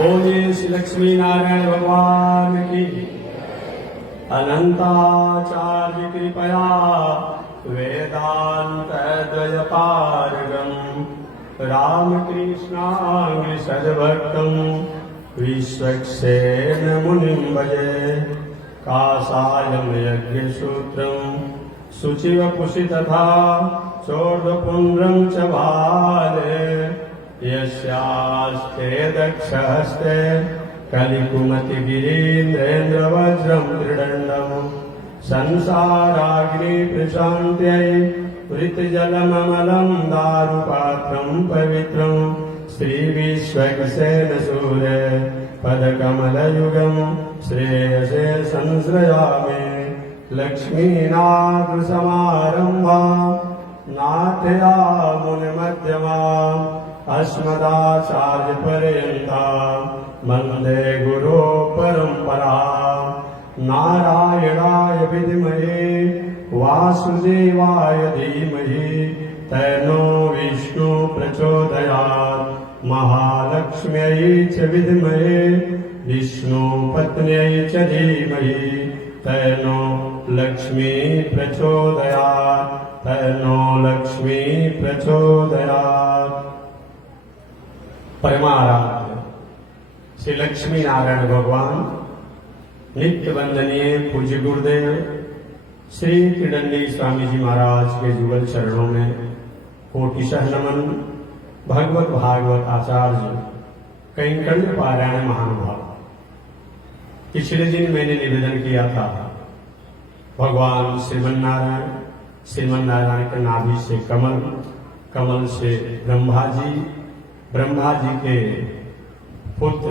बोलिए श्री लक्ष्मी नारायण भगवान की। अनंताचार्य कृपया वेदांत द्वयपारगम रामकृष्णांग सद्भक्तम विश्वक्सेन मुनिं भजे। कासायं यज्ञसूत्रं शुचिवपुषि तथा चोर्ध्वपुण्ड्रं च भाले। यस्यास्ते दक्षहस्ते कलिकुमति गिरीन्द्रेन्द्रवज्रं त्रिदण्डम् संसाराग्नि प्रशान्त्यै वृतजलममलं दारुपात्रं पवित्रं श्रीविश्वक्सेन सूर्य पदकमलयुगं श्रेयसे संश्रयामि। लक्ष्मीनाथसमारम्भा नाथयामुनिमध्यमाम् अस्मदाचार्यपर्यन्ता वन्दे गुरो परम्परा। नारायणाय विद्महे वासुदेवाय धीमहि तन्नो विष्णु प्रचोदयात्। महालक्ष्म्यै च विद्महे विष्णुपत्न्यै च धीमहि तन्नो लक्ष्मी प्रचोदयात्। तन्नो लक्ष्मी प्रचोदयात्। परमाराध्य श्री लक्ष्मी नारायण भगवान नित्य वंदनीय पूज्य गुरुदेव श्री त्रिदंडी स्वामी जी महाराज के जुगल चरणों में कोटिशः नमन। भगवत भागवत आचार्य कैंकर्य पारायण महानुभाव, पिछले दिन मैंने निवेदन किया था भगवान श्रीमन्नारायण के नाभि से कमल, कमल से ब्रह्मा जी, ब्रह्मा जी के पुत्र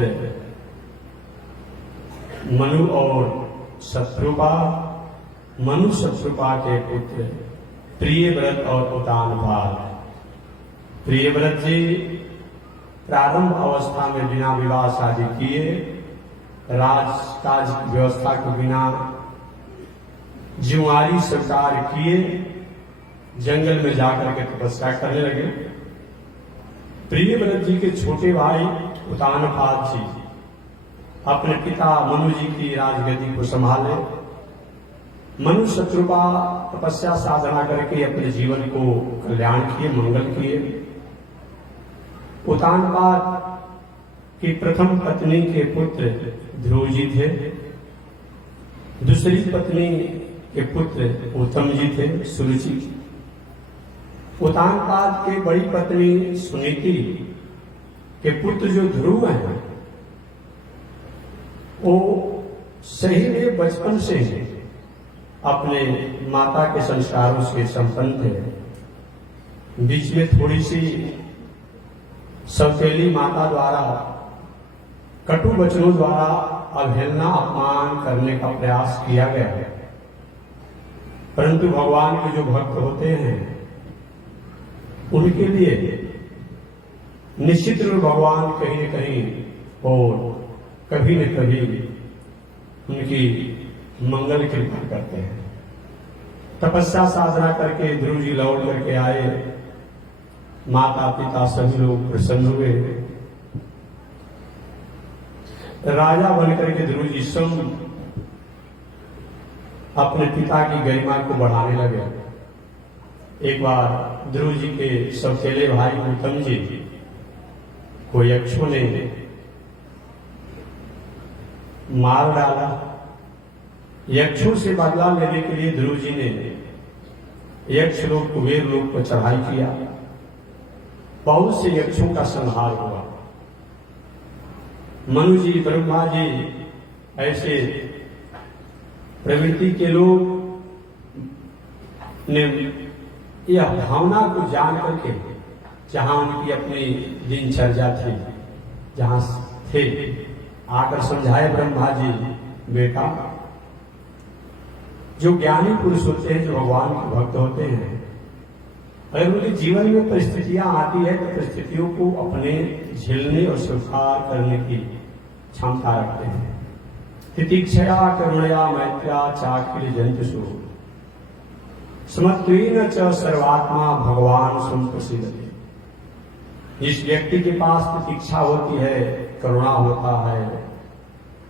मनु और शत्रुपा, मनु शत्रुपा के पुत्र प्रियव्रत और उतानपाद। प्रियव्रत जी प्रारंभ अवस्था में बिना विवाह शादी किए, राजकाज व्यवस्था के बिना जिम्मेवारी स्वीकार किए, जंगल में जाकर के तपस्या करने लगे। प्रियव्रत जी के छोटे भाई उतानपाद जी अपने पिता मनु जी की राजगद्दी को संभाले। मनु शत्रुपा तपस्या साधना करके अपने जीवन को कल्याण किए, मंगल किए। उतानपाद की प्रथम पत्नी के पुत्र ध्रुव जी थे, दूसरी पत्नी के पुत्र उत्तम जी थे, सुरुचि। उतानपाद के बड़ी पत्नी सुनीति के पुत्र जो ध्रुव हैं, वो सही में बचपन से अपने माता के संस्कारों से संपन्न थे। बीच में थोड़ी सी सौतेली माता द्वारा कटु वचनों द्वारा अवहेलना, अपमान करने का प्रयास किया गया है। परंतु भगवान के जो भक्त होते हैं उनके लिए निश्चित रूप भगवान कहीं न कहीं और कभी न कभी उनकी मंगल कृपा करते हैं। तपस्या साधना करके ध्रुव जी लौट करके आए, माता पिता सभी लोग प्रसन्न हुए। राजा बनकर के ध्रुव जी स्वयं अपने पिता की गरिमा को बढ़ाने लगे। एक बार ध्रुव जी के सौतेले भाई उत्तम जी को यक्षों ने मार डाला। यक्षों से बदला लेने के लिए ध्रुव जी ने यक्ष लोग, कुबेर लोग पर चढ़ाई किया। बहुत से यक्षों का संहार हुआ। मनु जी, ब्रह्मा जी ऐसे प्रवृत्ति के लोग ने यह भावना को जान करके जहां उनकी अपनी दिनचर्या थी, जहां थे, आकर समझाए ब्रह्मा जी, बेटा जो ज्ञानी पुरुष होते हैं, जो भगवान के भक्त होते हैं, अगर उनके जीवन में परिस्थितियां आती है तो परिस्थितियों को अपने झेलने और स्वीकार करने की क्षमता रखते हैं। तितिक्षया करुणया मैत्र्या चाखिल जंतुषु समत्वेन च सर्वात्मा भगवान सुप्रसिद्ध। जिस व्यक्ति के पास प्रतीक्षा होती है, करुणा होता है,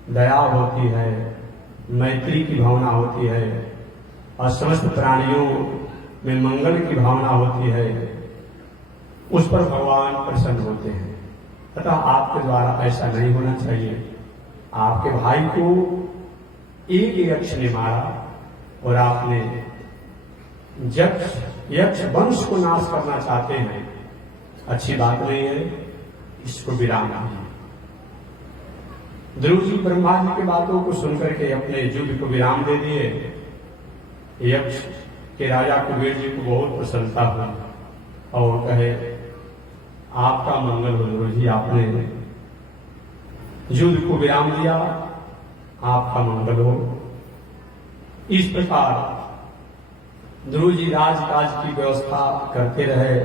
दया होती है, मैत्री की भावना होती है और समस्त प्राणियों में मंगल की भावना होती है, उस पर भगवान प्रसन्न होते हैं। तथा आपके द्वारा ऐसा नहीं होना चाहिए। आपके भाई को एक यक्ष ने मारा और आपने यक्ष वंश को नाश करना चाहते हैं, अच्छी बात नहीं है, इसको विराम दीजिए। ध्रुव जी ब्रह्मा जी की बातों को सुनकर के अपने युद्ध को विराम दे दिए। यक्ष के राजा कुबेर जी को बहुत प्रसन्नता हुई और कहे, आपका मंगल हो ध्रुव जी, आपने युद्ध को विराम दिया, आपका मंगल हो। इस प्रकार ध्रुव जी राजकाज की व्यवस्था करते रहे।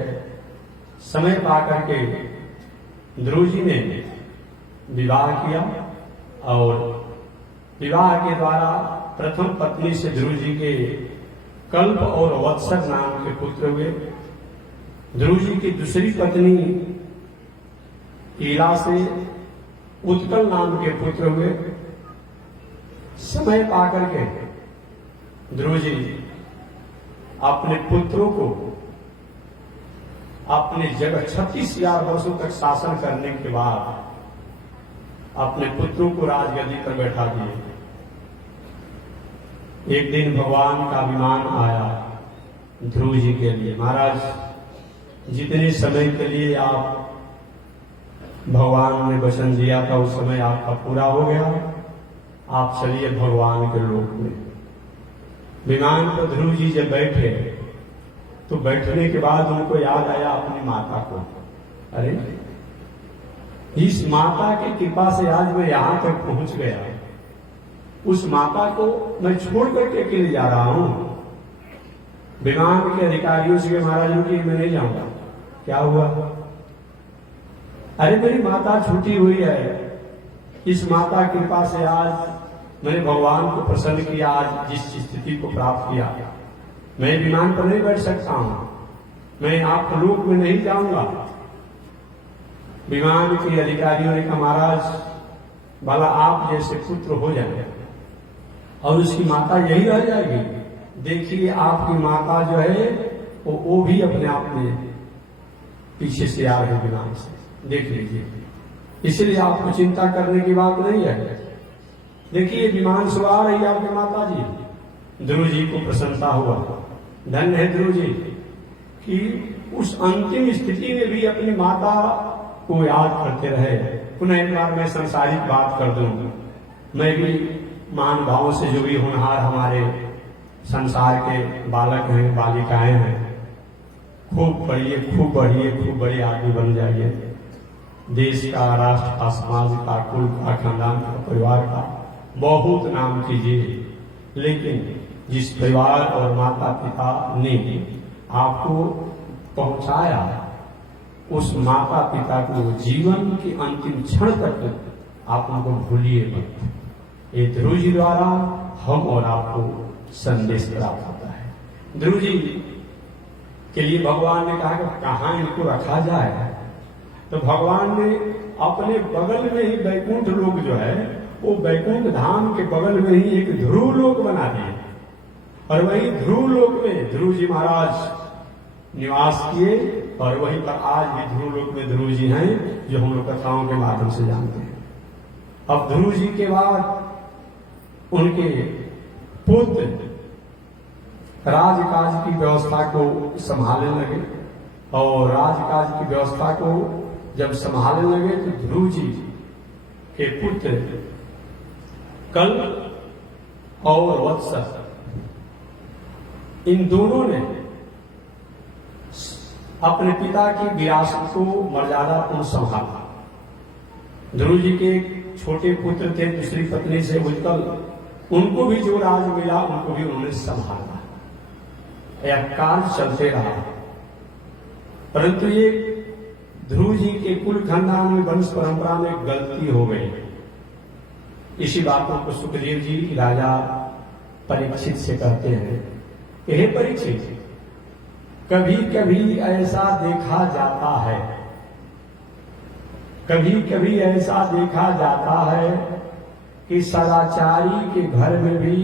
समय पाकर के ध्रुव जी ने विवाह किया और विवाह के द्वारा प्रथम पत्नी से ध्रुव जी के कल्प और वत्सर नाम के पुत्र हुए। ध्रुव जी की दूसरी पत्नी ईला से उत्कल नाम के पुत्र हुए। समय पाकर के ध्रुव जी अपने पुत्रों को अपने जगह 36,000 वर्षों तक शासन करने के बाद अपने पुत्रों को राजगद्दी पर बैठा दिए। एक दिन भगवान का विमान आया ध्रुव जी के लिए, महाराज जितने समय के लिए आप भगवान ने वचन दिया था उस समय आपका पूरा हो गया, आप चलिए भगवान के लोक में। विमान पर ध्रुव जी जब बैठे तो बैठने के बाद उनको याद आया अपनी माता को। अरे इस माता की कृपा से आज मैं यहां तक पहुंच गया, उस माता को मैं छोड़ करके अकेले जा रहा हूं। विमान के अधिकारियों से महाराज की मैं नहीं जाऊंगा। क्या हुआ? अरे मेरी माता छूटी हुई है, इस माता कृपा से आज मैंने भगवान को प्रसन्न किया, आज जिस स्थिति को प्राप्त किया, मैं विमान पर नहीं बैठ सकता हूं, मैं आपके लोक में नहीं जाऊंगा। विमान के अधिकारियों ने कहा, महाराज भला आप जैसे पुत्र हो जाए और उसकी माता यही रह जाएगी। देखिए आपकी माता जो है वो भी अपने आप में पीछे से आ रही विमान से, देख लीजिए। इसलिए आपको चिंता करने की बात नहीं है। देखिए विमान से आ रही आपकी माता जी। ध्रुव जी को प्रसन्नता हुआ, धन्य है ध्रुव जी कि उस अंतिम स्थिति में भी अपनी माता को याद करते रहे। पुनः एक बार मैं संसारिक बात कर दूं, मैं भी महान भावों से जो भी होनहार हमारे संसार के बालक हैं, बालिकाएं हैं, खूब पढ़िए, खूब बढ़िए, खूब बड़े आदमी बन जाइए। देश का, राष्ट्र का, समाज का, कुल का, खानदान का, परिवार का बहुत नाम कीजिए। लेकिन जिस परिवार और माता पिता ने आपको पहुंचाया, उस माता पिता को जीवन के अंतिम क्षण तक आप उनको भूलिए मत। ये ध्रुव जी द्वारा हम और आपको संदेश प्राप्त होता है। ध्रुव जी के लिए भगवान ने कहा कि कहाँ इनको रखा जाए, तो भगवान ने अपने बगल में ही वैकुंठ लोक जो है, वो वैकुंठ धाम के बगल में ही एक ध्रुव लोक बना दिए और वही ध्रुव लोक में ध्रुव जी महाराज निवास किए और वहीं पर आज भी ध्रुव लोक में ध्रुव जी हैं, जो हम लोग कथाओं के माध्यम से जानते हैं। अब ध्रुव जी के बाद उनके पुत्र राजकाज की व्यवस्था को संभालने लगे और राजकाज की व्यवस्था को जब संभालने लगे तो ध्रुव जी के पुत्र कल और वत्स, इन दोनों ने अपने पिता की विरासत को मर्यादापूर्ण संभाला। ध्रुव जी के छोटे पुत्र थे दूसरी पत्नी से उत्कल, उनको भी जो राज मिला उनको भी उन्होंने संभाला। यह कार्य चलते रहा, परंतु ये ध्रुव जी के कुल खानदान में, वंश परंपरा में गलती हो गई। इसी बातों को सुखदेव जी राजा परीक्षित से कहते हैं, यह परीक्षित, कभी कभी ऐसा देखा जाता है कभी कभी ऐसा देखा जाता है कि सदाचारी के घर में भी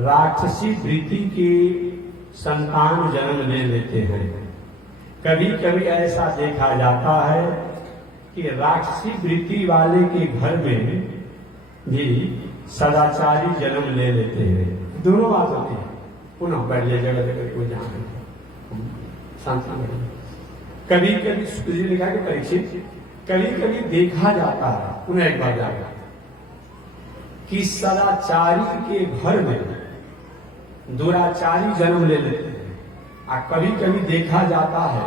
राक्षसी वृत्ति के संतान जन्म ले लेते हैं। कभी कभी ऐसा देखा जाता है कि राक्षसी वृत्ति वाले के घर में भी सदाचारी जन्म ले लेते हैं। दोनों बात होती है। पुनः बैठ जाए जगह जगह को जान शांति बढ़े। कभी कभी सुखजी लिखा के परीक्षित कभी कभी देखा जाता है, पुनः एक बार जाएगा, कि सदाचारी के घर में दुराचारी जन्म ले लेते हैं। और कभी कभी देखा जाता है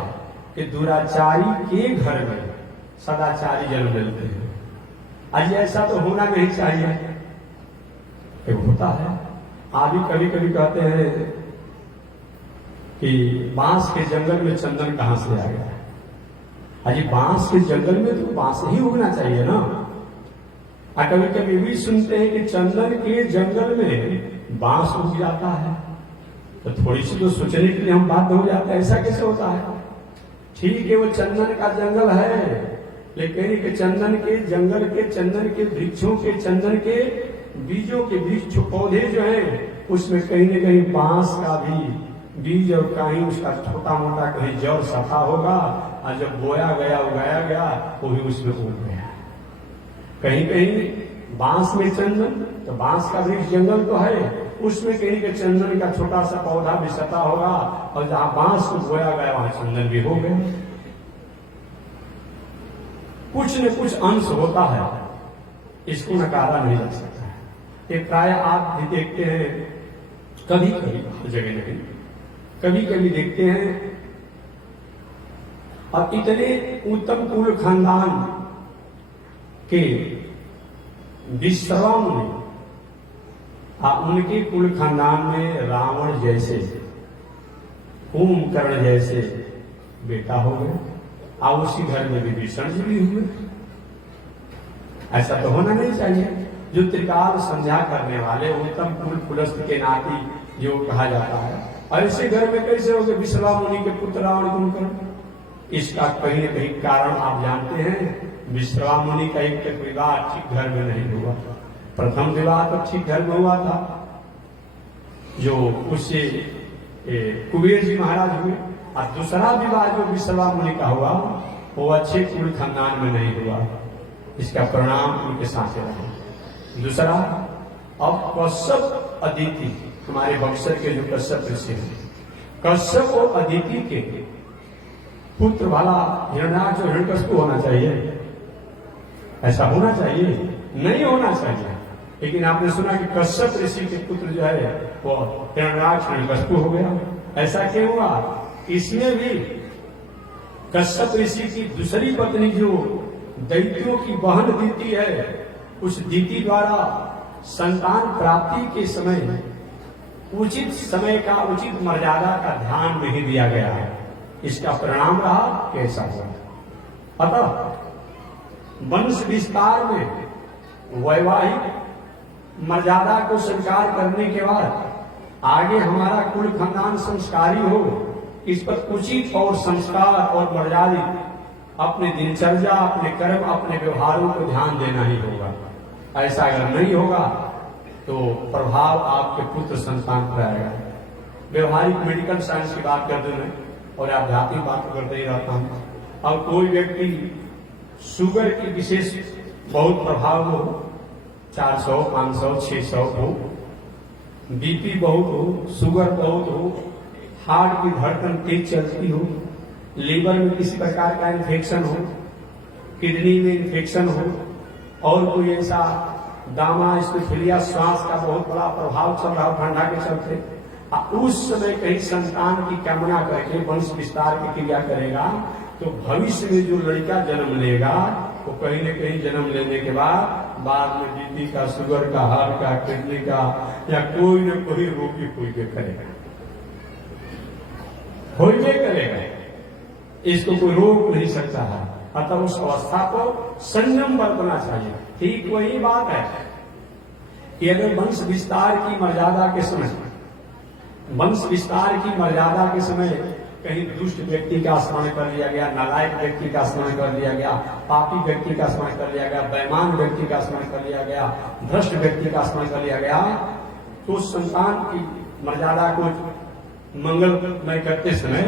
कि दुराचारी के घर में सदाचारी जन्म ले लेते हैं। आज ऐसा तो होना नहीं चाहिए, होता है। आप भी कभी कभी कहते हैं कि बांस के जंगल में चंदन कहां से आ गया। अजी बांस के जंगल में तो बांस ही उगना चाहिए ना। और कभी कभी भी सुनते हैं कि चंदन के जंगल में बांस उग जाता है, तो थोड़ी सी तो सोचने के लिए हम बात हो जाते हैं, ऐसा कैसे होता है। ठीक है, वो चंदन का जंगल है, लेकिन के चंदन के जंगल के चंदन के वृक्षों के चंदन के बीजों के वृक्ष पौधे जो हैं उसमें कहीं न कहीं बांस का भी बीज और कहीं उसका छोटा मोटा कहीं जड़ सता होगा, और जब बोया गया उगाया गया वो भी उसमें उग गया। कहीं कहीं बांस में चंदन, तो बांस का वृक्ष जंगल तो है, उसमें कहीं के चंदन का छोटा सा पौधा भी सता होगा, और जहां बांस को बोया गया वहां चंदन भी हो गया। कुछ न कुछ अंश होता है, इसको नकारा नहीं जा सकता है। ये प्राय आप भी देखते हैं, कभी कभी हर जगह नहीं, कभी कभी देखते हैं। और इतने उत्तम कुल खानदान के विश्रवा मुनि, उनके कुल खानदान में रावण जैसे, कुंभकर्ण जैसे बेटा हो गए, और उसी घर में विभीषण जी भी हुए। ऐसा तो होना नहीं चाहिए। जो त्रिकाल संध्या करने वाले उत्तम कुल कुलस्थ के नाती जो कहा जाता है, ऐसे घर में कैसे हो गए विश्रवा मुनि के पुत्र रावण कुंभकर्ण। इसका कहीं न कहीं कारण आप जानते हैं। विश्रवा मुनि का एक विवाह ठीक घर में नहीं हुआ। प्रथम विवाह तो ठीक घर में हुआ था, जो उससे कुबेर जी महाराज हुए, और दूसरा विवाह जो विश्रवा मुनि का हुआ वो अच्छे कुल खानदान में नहीं हुआ। इसका परिणाम उनके साथ रहा। दूसरा, अब कश्यप अदिति, हमारे बक्सर के जो कश्यप ऋषि हैं, कश्यप और अदिति के पुत्र वाला हिरण्याक्ष और हिरण्यकशिपु होना चाहिए। ऐसा होना चाहिए, नहीं होना चाहिए। लेकिन आपने सुना कि कश्यप ऋषि के पुत्र जो है वो हिरण्याक्ष हिरण्यकशिपु हो गया। ऐसा क्यों हुआ? इसमें भी कश्यप ऋषि की दूसरी पत्नी जो दैत्यों की बहन दीति है, उस दीति द्वारा संतान प्राप्ति के समय उचित समय का उचित मर्यादा का ध्यान नहीं दिया गया है। इसका परिणाम रहा कैसा हुआ। अतः वंश विस्तार में वैवाहिक मर्यादा को स्वीकार करने के बाद आगे हमारा कुल खानदान संस्कारी हो, इस पर उचित और संस्कार और मर्यादित अपने दिनचर्या, अपने कर्म, अपने व्यवहारों को ध्यान देना ही होगा। ऐसा अगर नहीं होगा तो प्रभाव आपके पुत्र संतान पर आएगा। व्यवहारिक मेडिकल साइंस की बात करते हैं और आध्यात्मिक बात करते ही रहता हूं। अब कोई व्यक्ति शुगर की विशेष बहुत प्रभाव हो, 400, 500, 600 हो, बीपी बहुत हो, शुगर बहुत हो, हार्ट की धड़कन तेज चलती हो, लीवर में किसी प्रकार का इन्फेक्शन हो, किडनी में इन्फेक्शन हो, और कोई ऐसा दामा स्टोफिलिया श्वास का बहुत बड़ा प्रभाव चल रहा हो ठंडा के चलते, उस समय कहीं संतान की कामना करके वंश विस्तार की क्रिया करेगा, तो भविष्य में जो लड़का जन्म लेगा वो कहीं न कहीं जन्म लेने के बाद में बीपी का, शुगर का, हार्ट का, किडनी का या कोई न कोई रोगी कोई भी करेगा, होइए करेगा। इसको कोई रोक नहीं सकता है। अतः उस अवस्था को संयम बरतना चाहिए। ठीक वही बात है कि अगर वंश विस्तार की मर्यादा के समय कहीं दुष्ट व्यक्ति का स्मरण कर लिया गया, नालायक व्यक्ति का स्मरण कर लिया गया, पापी व्यक्ति का स्मरण कर लिया गया, बेईमान व्यक्ति का स्मरण कर लिया गया, भ्रष्ट व्यक्ति का स्मरण कर लिया गया, तो संतान की मर्यादा को मंगलमय करते समय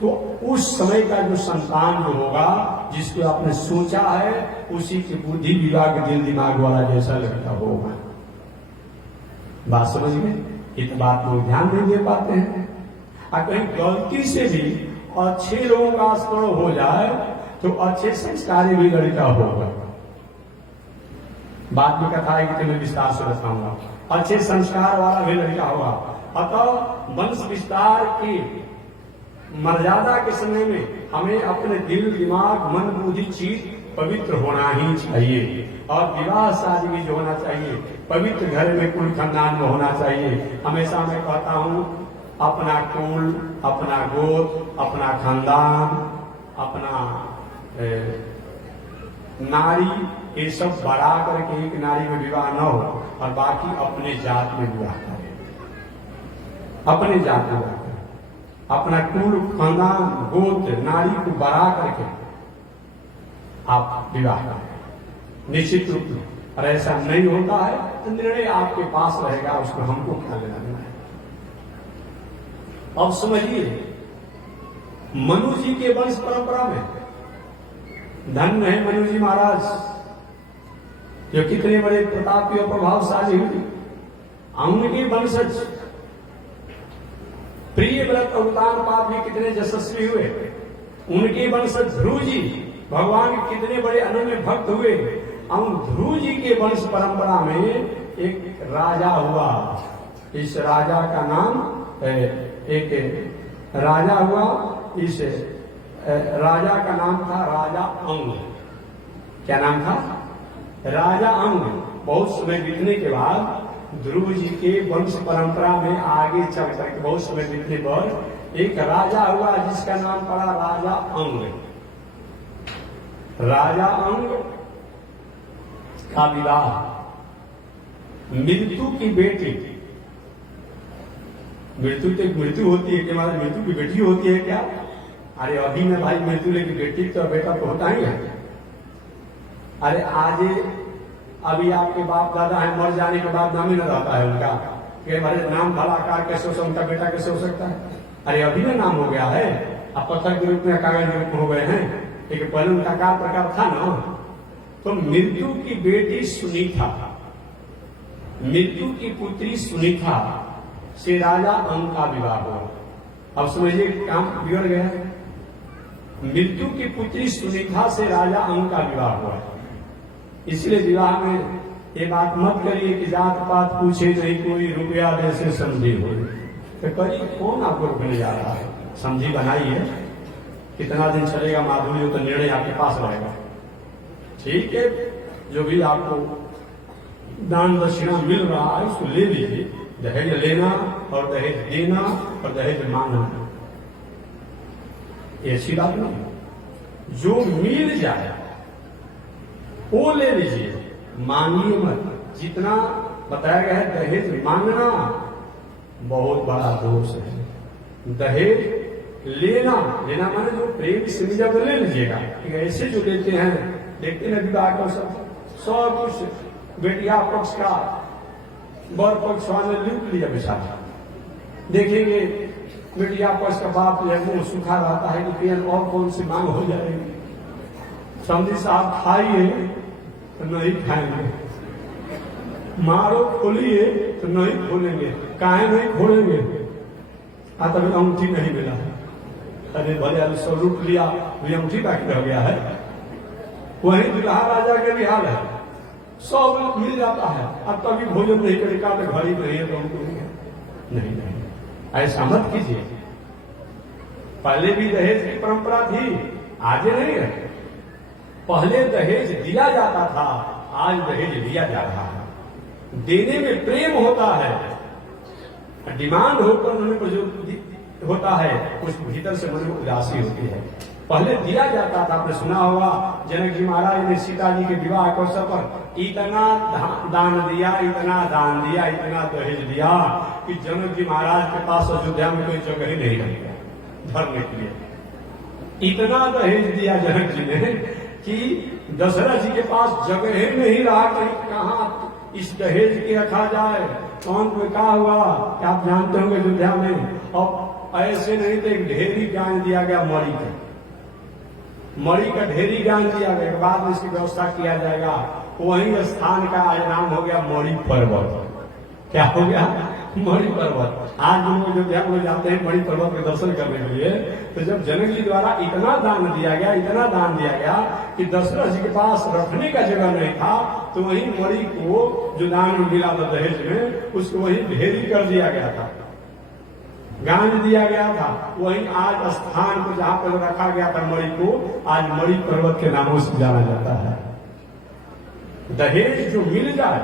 तो उस समय का जो संतान जो होगा जिसको आपने सोचा है उसी की बुद्धि विभाग दिल दिमाग वाला जैसा लड़का होगा। बात समझ में? इस बात को ध्यान नहीं दे पाते हैं। और कहीं गलती से भी अच्छे लोगों का स्मरण हो जाए तो अच्छे संस्कारी भी लड़का होगा। बात में कथा है कि मैं विस्तार से बताऊंगा। अच्छे संस्कार वाला भी लड़का होगा। अतः वंश विस्तार की मर्यादा के समय में हमें अपने दिल दिमाग मन बुद्धि चीज पवित्र होना ही चाहिए। और विवाह शादी भी जो होना चाहिए पवित्र घर में कुल खानदान में होना चाहिए। हमेशा मैं कहता हूं अपना कुल, अपना गोत्र, अपना खानदान, अपना नारी, ये सब बढ़ा करके एक नारी में विवाह न हो और बाकी अपने जात में विवाह करें, अपने जात में विवाह करें, अपना कुल खानदान गोत्र नारी को बढ़ा करके आप विवाह करें निश्चित रूप में। और ऐसा नहीं होता है तो निर्णय आपके पास रहेगा, उसमें हमको क्या लेना देना है। अब समझिए मनु जी के वंश परंपरा में धन्य है मनु जी महाराज जो कितने बड़े प्रतापी और प्रभावशाली हुए। उनके वंशज प्रिय व्रत और उतान पाप भी कितने यशस्वी हुए। उनके वंशज ध्रुव जी भगवान के कितने बड़े अनन्य भक्त हुए। और ध्रुव जी के वंश परंपरा में एक राजा हुआ। इस राजा का नाम एक राजा हुआ। इस राजा का नाम था राजा अंग। क्या नाम था? राजा अंग। बहुत समय बीतने के बाद ध्रुव जी के वंश परंपरा में आगे चल करके बहुत समय बीतने पर एक राजा हुआ जिसका नाम पड़ा राजा अंग। राजा अंग का विवाह मृत्यु की बेटी, मृत्यु तो एक मृत्यु होती है कि हमारी मृत्यु की बेटी होती है क्या? अरे अभी में भाई मृत्यु लेकी बेटी तो बेटा तो होता ही है। अरे आज अभी आपके बाप दादा है, मर जाने के बाद नाम ही न रहता है उनका कि हमारे नाम भलाकार कैसे हो सकता, उनका बेटा कैसे हो सकता है? अरे अभी में नाम हो गया है, अब पत्थर के रूप में कागज के रूप में हो गए हैं, लेकिन पहले उनका कार प्रकार था ना। तो मृत्यु की बेटी सुनीता, मृत्यु की पुत्री सुनीता से राजा अंग का विवाह हुआ। अब समझिए काम बिगड़ गया। मृत्यु की पुत्री सुनीता से राजा अंग का विवाह हुआ। इसलिए विवाह में ये बात मत करिए कि जात पात पूछे नहीं कोई, रुपया दे से समझी हो। तो करिए कौन आपको रुकने जा रहा है? समझी बनाइए। कितना दिन चलेगा माधुर्य तो निर्णय आपके पास रहेगा। ठीक है, जो भी आपको दान दक्षिणा मिल रहा है उसको ले लीजिए। दहेज लेना और दहेज देना और दहेज मांगना ऐसी बात नहीं। जो मिल जाए वो ले लीजिए, मांगिए मत। जितना बताया गया है दहेज मांगना बहुत बड़ा दोष है। दहेज लेना, लेना माने जो प्रेम से मिला तो ले लीजिएगा। ऐसे जो लेते हैं देखते हैं विवाह का सब कुछ बेटिया पक्ष का बर पक्ष वाले लूट लिया बेचारा। देखेंगे बेटिया पक्ष का बाप जो है मुंह सूखा रहता है कि फिर और कौन सी मांग हो जाएगी। समझी साहब खाइए तो नहीं खाएंगे, मारो खोलिए तो नहीं खोलेंगे। काहे नहीं खोलेंगे? तभी अंगूठी नहीं मिला है। अरे भले सब लूट लिया, अंगूठी बाकी रह गया है। वही दुल्हा राजा के भी हाल है, सब मिल जाता है। अब कभी भोजन नहीं करेगा तो घर ही नहीं है तो हमको नहीं, नहीं ऐसा मत कीजिए। पहले भी दहेज की परंपरा थी, आज नहीं है। पहले दहेज दिया जाता था, आज दहेज लिया जा रहा है। देने में प्रेम होता है, डिमांड होकर उन्होंने पर जो होता है उस भीतर से मन में उदासी होती है। पहले दिया जाता था। आपने सुना होगा जनक जी महाराज ने सीता जी के विवाह के अवसर पर इतना दान दिया, इतना दान दिया, इतना दहेज दिया कि जनक जी महाराज के पास अयोध्या में कोई जगह ही नहीं रह गया। धरने के लिए। इतना दहेज दिया जनक जी ने कि दशरथ जी के पास जगह ही नहीं रहा कि कहाँ इस दहेज के रखा जाए। कौन को क्या हुआ क्या आप जानते होंगे अयोध्या में। और ऐसे नहीं तो एक ढेरी ज्ञान दिया गया मणि का ढेरी ज्ञान दिया गया। बाद में इसकी व्यवस्था किया जाएगा। वही स्थान का आज नाम हो गया मणि पर्वत। क्या हो गया? मणि पर्वत। आज हम लोग अयोध्या में जाते हैं मणि पर्वत के दर्शन करने के लिए। तो जब जनक जी द्वारा इतना दान दिया गया कि दशरथ जी के पास रखने का जगह नहीं था, तो वही मणि को जो दान में मिला था दहेज में, उसको वही ढेरी कर दिया गया था, गांज दिया गया था। वही आज स्थान को जहां पर रखा गया था मणि को, आज मणि पर्वत के नामों से जाना जाता है। दहेज जो मिल जाए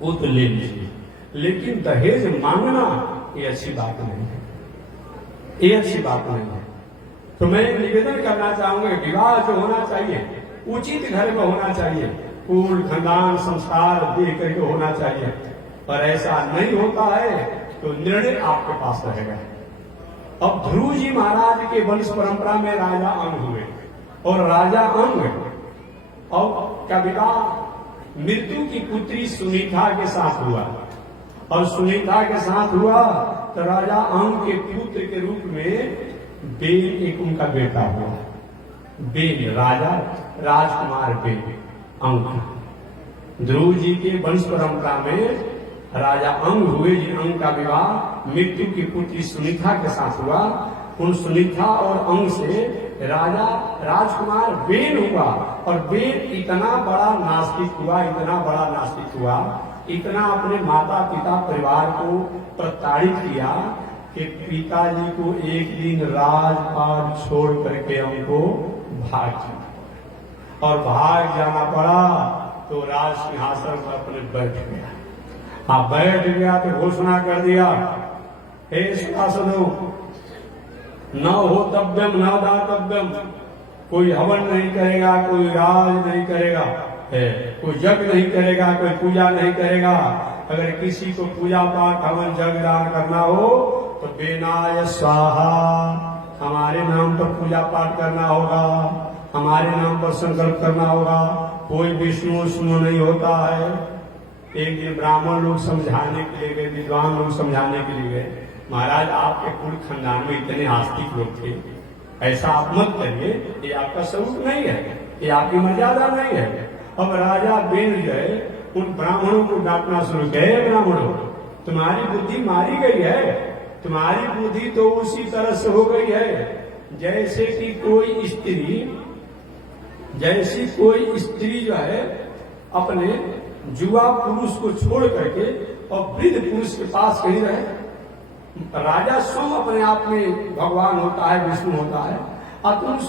वो तो ले लीजिए, लेकिन दहेज मांगना ये अच्छी बात नहीं है, ये अच्छी बात नहीं है। तो मैं निवेदन करना चाहूंगा, विवाह जो होना चाहिए उचित घर में होना चाहिए, कुल खानदान संस्कार देख करके होना चाहिए। पर ऐसा नहीं होता है तो निर्णय आपके पास रहेगा। अब ध्रुव जी महाराज के वंश परंपरा में राजा अंग हुए, और राजा अंग और का विवाह मृत्यु की पुत्री सुनीता के साथ हुआ, और सुनीता के साथ हुआ तो राजा अंग के पुत्र के रूप में बेन एक उनका बेटा हुआ। बेन राजा राजकुमार बेन अंग। ध्रुव जी के वंश परंपरा में राजा अंग हुए, जिन अंग का विवाह मृत्यु की पुत्री सुनीता के साथ हुआ। उन सुनीता और अंग से राजा राजकुमार बेन हुआ, और बेन इतना बड़ा नास्तिक हुआ, इतना अपने माता पिता परिवार को प्रताड़ित किया कि पिताजी को एक दिन राजपाट छोड़ करके हमको भाग जाना पड़ा। तो राज सिंहासन पर अपने बैठ गया तो घोषणा कर दिया, हे शासनो न हो तव्यम न दातव्यम, कोई हवन नहीं करेगा, कोई राज नहीं करेगा, कोई यज्ञ नहीं करेगा, कोई पूजा नहीं करेगा। अगर किसी को पूजा पाठ हवन यज्ञ दान करना हो तो बेनाय स्वाहा, हमारे नाम पर पूजा पाठ करना होगा, हमारे नाम पर संकल्प करना होगा। कोई विष्णु नहीं होता है। एक दिन ब्राह्मण लोग समझाने के लिए गए, विद्वान लोग समझाने के लिए गए, महाराज आपके कुल खानदान में इतने आस्तिक लोग थे, ऐसा आप मत करिए, ये आपका स्वरूप नहीं है, ये आपकी मर्यादा नहीं है। अब राजा बेन जो है उन ब्राह्मणों को डांटना शुरू किया, ब्राह्मणों तुम्हारी बुद्धि मारी गई है, तुम्हारी बुद्धि तो उसी तरह से हो गई है जैसे कि कोई स्त्री जो है अपने जुआ पुरुष को छोड़ करके और वृद्ध पुरुष के पास कहीं रहे। राजा स्वयं अपने आप में भगवान होता है, विष्णु होता है, और तुम उस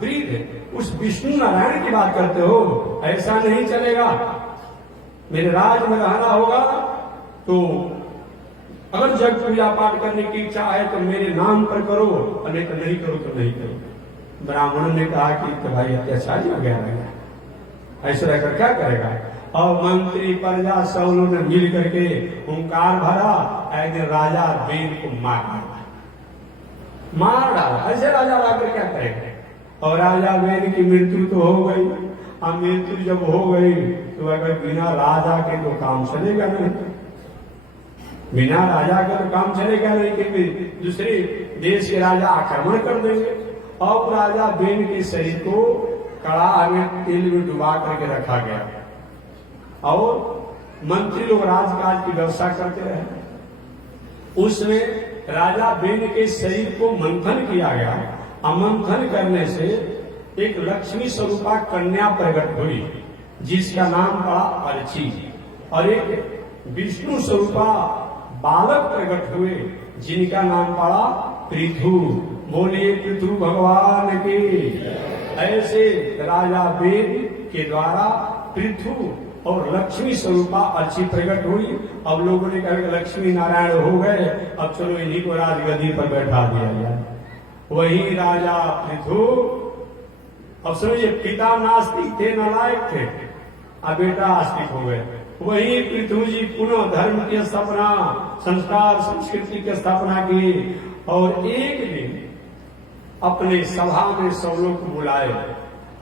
वृद्ध उस विष्णु नारायण की बात करते हो, ऐसा नहीं चलेगा। मेरे राज में रहना होगा तो अगर जग पूजा पाठ करने की इच्छा है तो मेरे नाम पर करो, और नहीं तो नहीं करो तो नहीं करो। ब्राह्मणों ने कहा कि भाई अत्याचारी हो गया रहेगा, ऐसा रहकर क्या करेगा। और मंत्री प्रजा सब लोगों ने मिल करके हुंकार भरा, ऐसे राजा बेन को मार डाला। ऐसे राजा आकर क्या करेगा। और राजा बेन की मृत्यु तो हो गई। अब मृत्यु जब हो गई तो अगर बिना राजा के तो काम चलेगा नहीं, बिना राजा के तो काम चलेगा नहीं, क्योंकि दूसरे देश के राजा आक्रमण कर देंगे। अब राजा बेन के शरीर को कड़ा में तेल में डुबा करके रखा गया, और मंत्री लोग राजकाज की व्यवस्था करते रहे। उसमें राजा बेन के शरीर को मंथन किया गया। मंथन करने से एक लक्ष्मी स्वरूपा कन्या प्रकट हुई, जिसका नाम पड़ा अर्ची, और एक विष्णु स्वरूपा बालक प्रकट हुए, जिनका नाम पड़ा पृथु। बोलिए पृथु भगवान के। ऐसे राजा बेन के द्वारा पृथु और लक्ष्मी स्वरूपा अर्ची प्रकट हुई। अब लोगों ने कहा लक्ष्मी नारायण हो गए, अब चलो इन्हीं को राजगद्दी पर बैठा दिया जाए। वही राजा पृथु, अब समझिए पिता नास्तिक थे, नालायक थे, अब बेटा आस्तिक हो गए। वही पृथु जी पुनः धर्म की स्थापना, संस्कार संस्कृति की स्थापना की, और एक दिन अपने सभा में सब लोग को बुलाए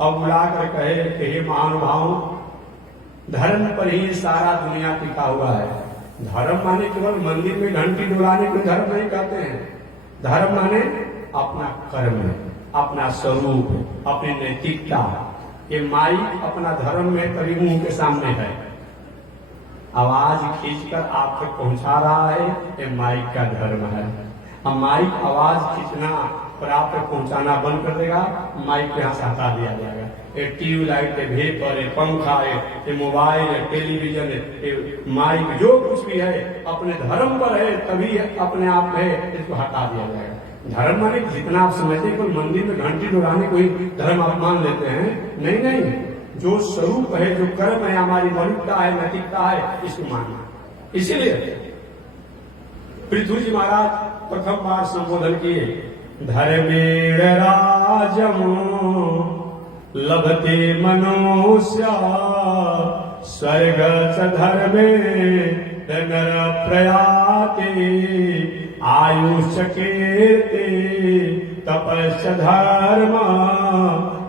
और बुलाकर कहे कि हे महानुभाव, धर्म पर ही सारा दुनिया टिका हुआ है। धर्म माने केवल मंदिर में घंटी डुलाने को धर्म नहीं कहते हैं। धर्म माने अपना कर्म, अपना स्वरूप, अपनी नैतिकता। ये माइक अपना धर्म में तभी मुंह के सामने है, आवाज खींचकर आप तक पहुंचा रहा है, ये माइक का धर्म है। अब माइक आवाज खींचना और आप तक पहुंचाना बंद कर देगा, माइक यहाँ से हटा दिया जाएगा। ये ट्यूबलाइट है, वेपर है, पंखा है, ये मोबाइल है, टेलीविजन है, ये माइक जो कुछ भी है अपने धर्म पर है तभी अपने आप है, इसको हटा दिया जाएगा। धर्म माने जितना आप समझते हैं, कोई मंदिर में घंटी डुलाने कोई धर्म आप मान लेते हैं, नहीं नहीं, जो स्वरूप है, जो कर्म है, हमारी मौलिकता है, नैतिकता है, इसको मानना। इसीलिए पृथ्वी जी महाराज प्रथम बार संबोधन किए, धर्मेण राजम लभते मनुष्य स्वर्ग च धर्मे नर प्रयाते आयुष कीर्ति तपश्च धर्म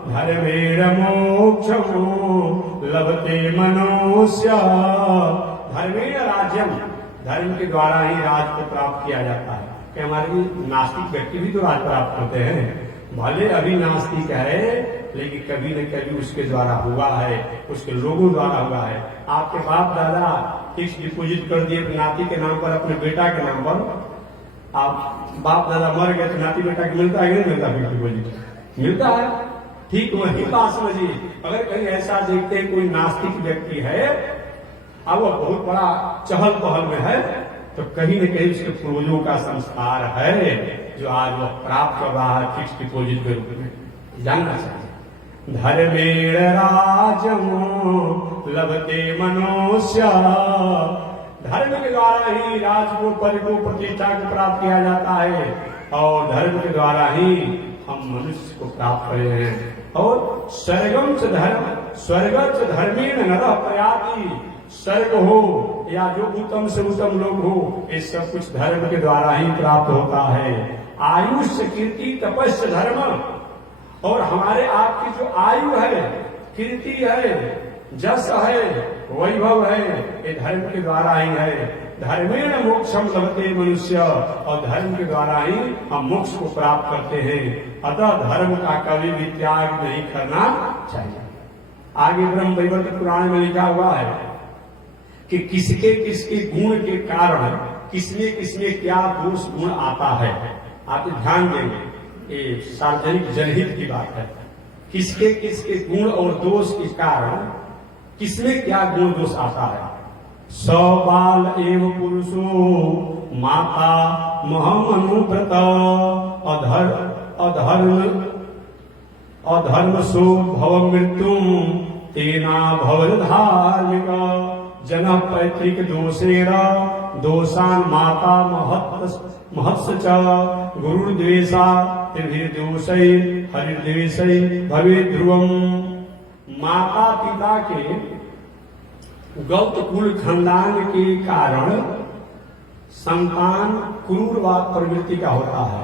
धर्मेण मोक्षम लभते मनुष्य। धर्मेण राज्यम, धर्म के द्वारा ही राज को प्राप्त किया जाता है। कि हमारे नास्तिक व्यक्ति भी तो राज प्राप्त होते हैं, भले अभी नास्तिक है लेकिन कभी न कभी उसके द्वारा हुआ है, उसके लोगों द्वारा हुआ है। आपके बाप दादा फिक्स डिपोजिट कर दिए नाती के नाम पर, अपने बेटा के नाम पर, आप बाप दादा मर गए तो नाती बेटा को मिलता है कि नहीं मिलता? फिक्स डिपोजिट मिलता है। ठीक वही बात समझिए, अगर कहीं ऐसा देखते हैं कोई नास्तिक व्यक्ति है, अब वो बहुत बड़ा चहल पहल में है, तो कहीं न कहीं उसके पूर्वजों का संस्कार है जो आज वो प्राप्त कर रहा है फिक्स डिपोजिट के रूप में। जानना चाहिए। धर्मेण राजम लभते मनुष्य, धर्म के द्वारा ही राज को, पद को, प्रतिष्ठा को प्राप्त किया जाता है और धर्म के द्वारा ही हम मनुष्य को प्राप्त करे हैं। और स्वर्गम च धर्म, स्वर्ग च धर्मेण नरः प्रयाति, स्वर्ग हो या जो उत्तम से उत्तम लोग हो, ये सब कुछ धर्म के द्वारा ही प्राप्त होता है। आयुष कीर्ति तपस्या धर्म, और हमारे आपकी जो आयु है, कीर्ति है, जस है, वैभव है, ये धर्म के द्वारा ही है। धर्मेण मोक्षम लभते मनुष्य, और धर्म के द्वारा ही हम मोक्ष को प्राप्त करते हैं। अतः धर्म का कभी भी त्याग नहीं करना चाहिए। आगे ब्रह्म वैवर्त पुराण में लिखा हुआ है कि किसके किसके गुण के कारण किसमें किसमें क्या दोष गुण आता है। आप ध्यान देंगे, ये सार्वजनिक जनहित की बात है। किसके किसके गुण और दोष के कारण किसमें क्या गुण दोष आता है। सौ बाल एवं पुरुषो माता महमनुव्रत अधर्म सो भव मृत्यु तेना भव धार्मिक जन पैतृक दोषेरा दोषान माता महत्स च गुरुर्द्वेषा दोषै हरिर्द्वेषै भवे ध्रुवम। माता पिता के गौत कुल खानदान के कारण संतान क्रूर प्रवृत्ति का होता है।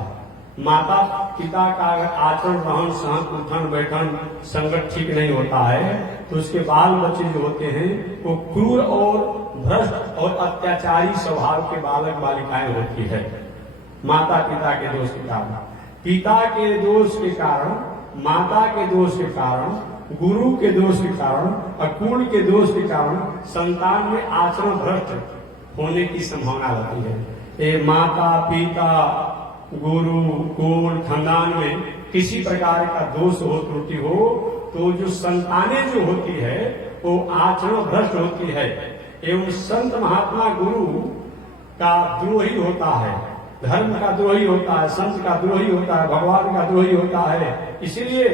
माता पिता का अगर आचरण, रहन सहन, उठन बैठन, संगत ठीक नहीं होता है तो उसके बाल बच्चे जो होते हैं वो क्रूर और भ्रष्ट और अत्याचारी स्वभाव के बालक बालिकाएं होती है। माता पिता के दोष के कारण, पिता के दोष के कारण, माता के दोष के कारण, गुरु के दोष के कारण और कुल के दोष के कारण संतान में आचरण भ्रष्ट होने की संभावना होती है। ये माता पिता गुरु कुल खानदान में किसी प्रकार का दोष हो, त्रुटि हो, तो जो संतानें जो होती है वो आचरण भ्रष्ट होती है एवं संत महात्मा गुरु का द्रोही होता है, धर्म का द्रोही होता है, संत का द्रोही होता है, भगवान का द्रोही होता है। इसलिए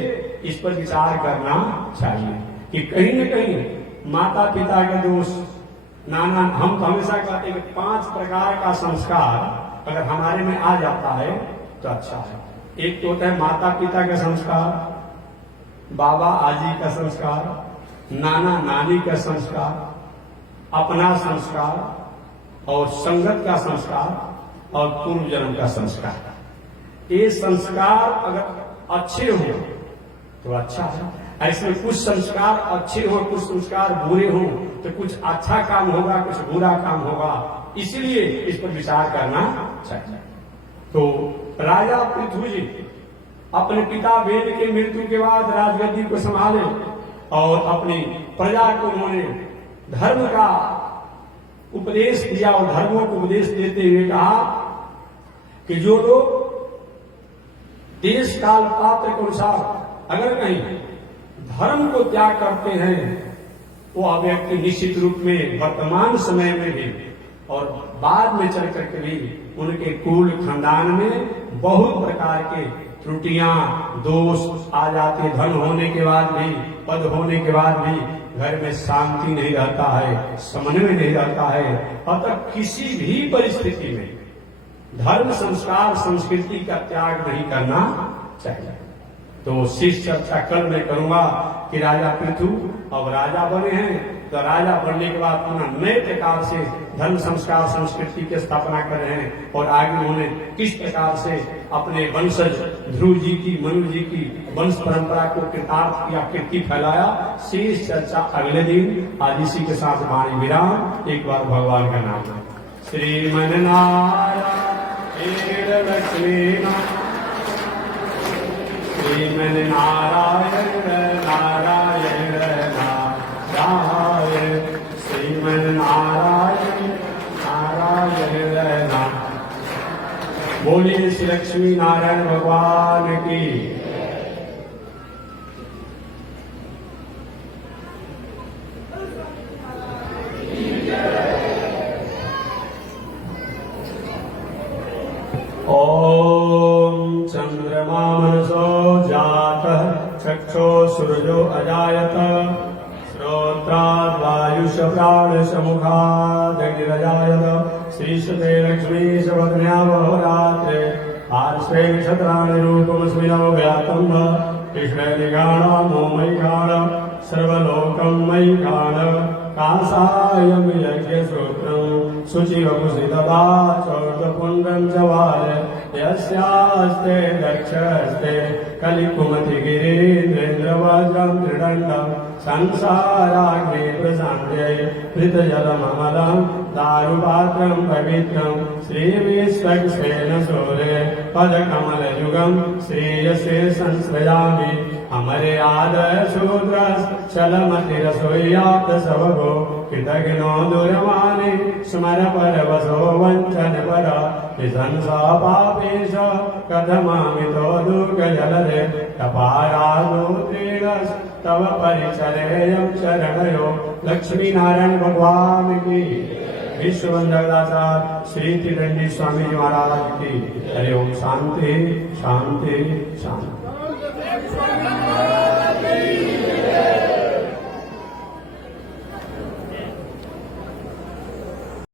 इस पर विचार करना चाहिए कि कहीं न कहीं माता पिता के दोष, नाना, हम तो हमेशा कहते हैं कि 5 प्रकार का संस्कार अगर हमारे में आ जाता है तो अच्छा है। एक तो होता है माता पिता का संस्कार, बाबा आजी का संस्कार, नाना नानी का संस्कार, अपना संस्कार और संगत का संस्कार और पूर्व जन्म का संस्कार। ये संस्कार अगर अच्छे हो तो अच्छा है, ऐसे कुछ संस्कार अच्छे हो, कुछ संस्कार बुरे हो, तो कुछ अच्छा काम होगा, कुछ बुरा काम होगा। इसलिए इस पर विचार करना चाहिए। तो राजा पृथु जी अपने पिता वेद के मृत्यु के बाद राजगद्दी को संभाले और अपनी प्रजा को उन्होंने धर्म का उपदेश दिया और धर्मों को उपदेश देते हुए कहा कि जो लोग देश काल पात्र के अनुसार अगर कहीं धर्म को त्याग करते हैं, वो व्यक्ति निश्चित रूप में वर्तमान समय में भी और बाद में चल करके भी उनके कुल खानदान में बहुत प्रकार के त्रुटियां दोष आ जाते। धन होने के बाद भी, पद होने के बाद भी घर में शांति नहीं रहता है, समन्वय नहीं रहता है। अतः किसी भी परिस्थिति में धर्म संस्कार संस्कृति का त्याग नहीं करना चाहिए। तो शीर्ष चर्चा कल मैं करूंगा कि राजा पृथु अब राजा बने हैं, तो राजा बनने के बाद पुनः नए प्रकार से धर्म संस्कार संस्कृति की स्थापना कर रहे हैं और आगे उन्होंने किस प्रकार से अपने वंशज ध्रुव जी की, मनु जी की वंश परंपरा को कृतार्थ किया, कीर्ति फैलाया। शेष चर्चा अगले दिन। आज इसी के साथ वाणी विराम। एक बार भगवान का नाम है श्रीमन नारायण लक्ष्मी श्रीमन नारायण नारायण नारायण श्रीमन नारायण नारायण नारायण। बोलिए श्री लक्ष्मी नारायण भगवान की। ओम चंद्रमा मनसो जातः चक्षो सूर्यो अजायत श्रोत्राद् वायुष प्राणश मुखादग्निरजायत श्रीशते लक्ष्मी शवज्ञा बहुरात्रे पार्श्वे नक्षत्राणि रूपमस्मिनो व्यातम् कृष्णनिगाणो मयि गाण सर्वलोकं मयि गाण कासायं यज्ञसूत्रं शुचिवपुषितदा चोर्दपुण्ड्रं च वाय यस्यास्ते दक्षस्ते कलिकुमतिगिरीन्द्रेन्द्रवज्रं त्रिदण्डं संसाराग्ने प्रशान्त्यै धृतजलममलं दारुपात्रं पवित्रं श्रीविश्वक्सेन सूरे पदकमलयुगं श्रेयसे संश्रयामि हमरे आदशूद्र चलमतिरसोयाप्त सबगो कृतघ्नो दूरवाणी स्मर परवसो वंचन पर विधंसा पापेश कथमामितो दुर्गजलरे तपारादोत्रेण तव परिचरेयं शरणयो। लक्ष्मी नारायण भगवान की। विश्व वंदनाचार्य श्री त्रिदंडी स्वामी जी महाराज की। हरि ओम। शांति शांति शांति।